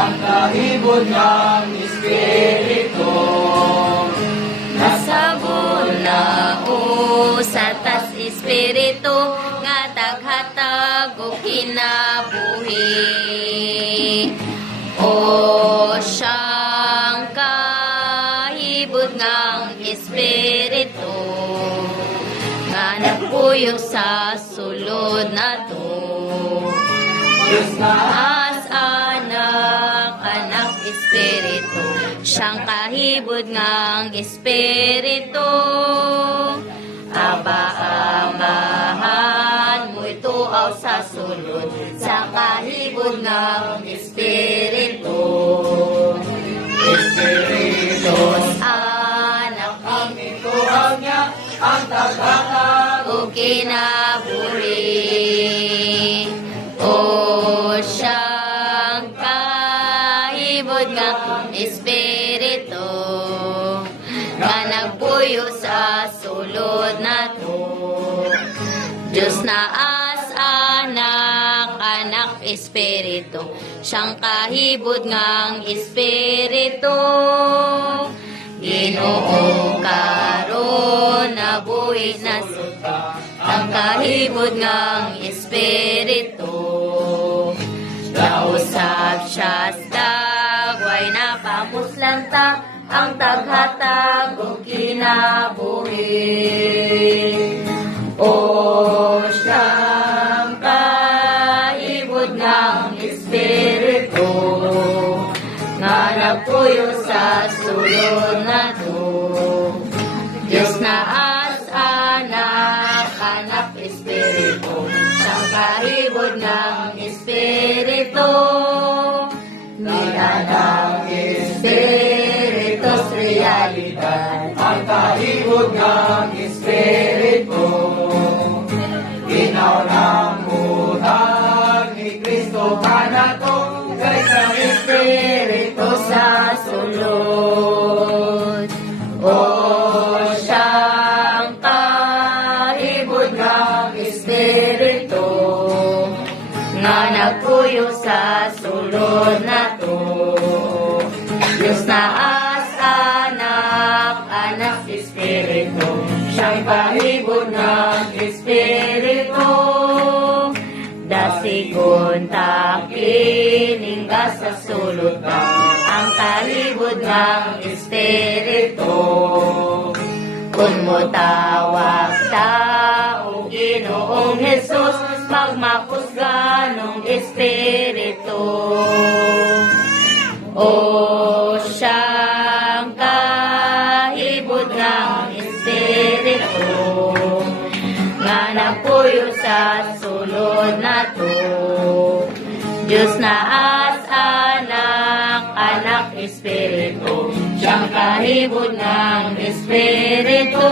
ang kahibod ng Espiritu. Nasabol na sa tas Espiritu nga taghatag o kinabuhi. O siyang kahibod ng Espiritu nga nagpuyo sa sulod na to. Diyos na As anak, Espiritu, siyang kahibod ng Espiritu. Aba, amahan mo'y tuaw sa sulod sa kahibod ng Espiritu. Espiritus, Anak ang ituhaw niya, ang taghatag o kinabuhi. O siyang kahibod ng Espiritu nga nagpuyo sa sulod na to. Diyos na as anak, Espiritu, siyang kahibod ng Espiritu. Ginoo karon na buhi na ang kahibod ng Espiritu. Kausap siya sa dagway na pamuslanta ang taghatag o kinabuhi. O siyang kahibod ng Espiritu nga nagpuyo sa sulod na to. Diyos na as anak, Espiritu, siyang kahibod ng Espiritu. Nila ng Espiritus realidad, ang kahibod ng Espiritu. Ginaw ng utang ni Kristo kanato, kay sa Espiritu sa sulod. O siyang kahibod ng Espiritu nga nagpuyo sa sulod na to. Diyos na as anak, Espiritu, siyang kahibod ng Espiritu. Dasigon takiningga sa sulod ka ang kahibod ng Espiritu. Kung mo tawag tao, Ginoong Jesus, magmakusga ng Espiritu. O siyang kahibod ng Espiritu nga nagpuyo sa sulod na to. Diyos na as anak, Espiritu, siyang kahibod ng Espiritu.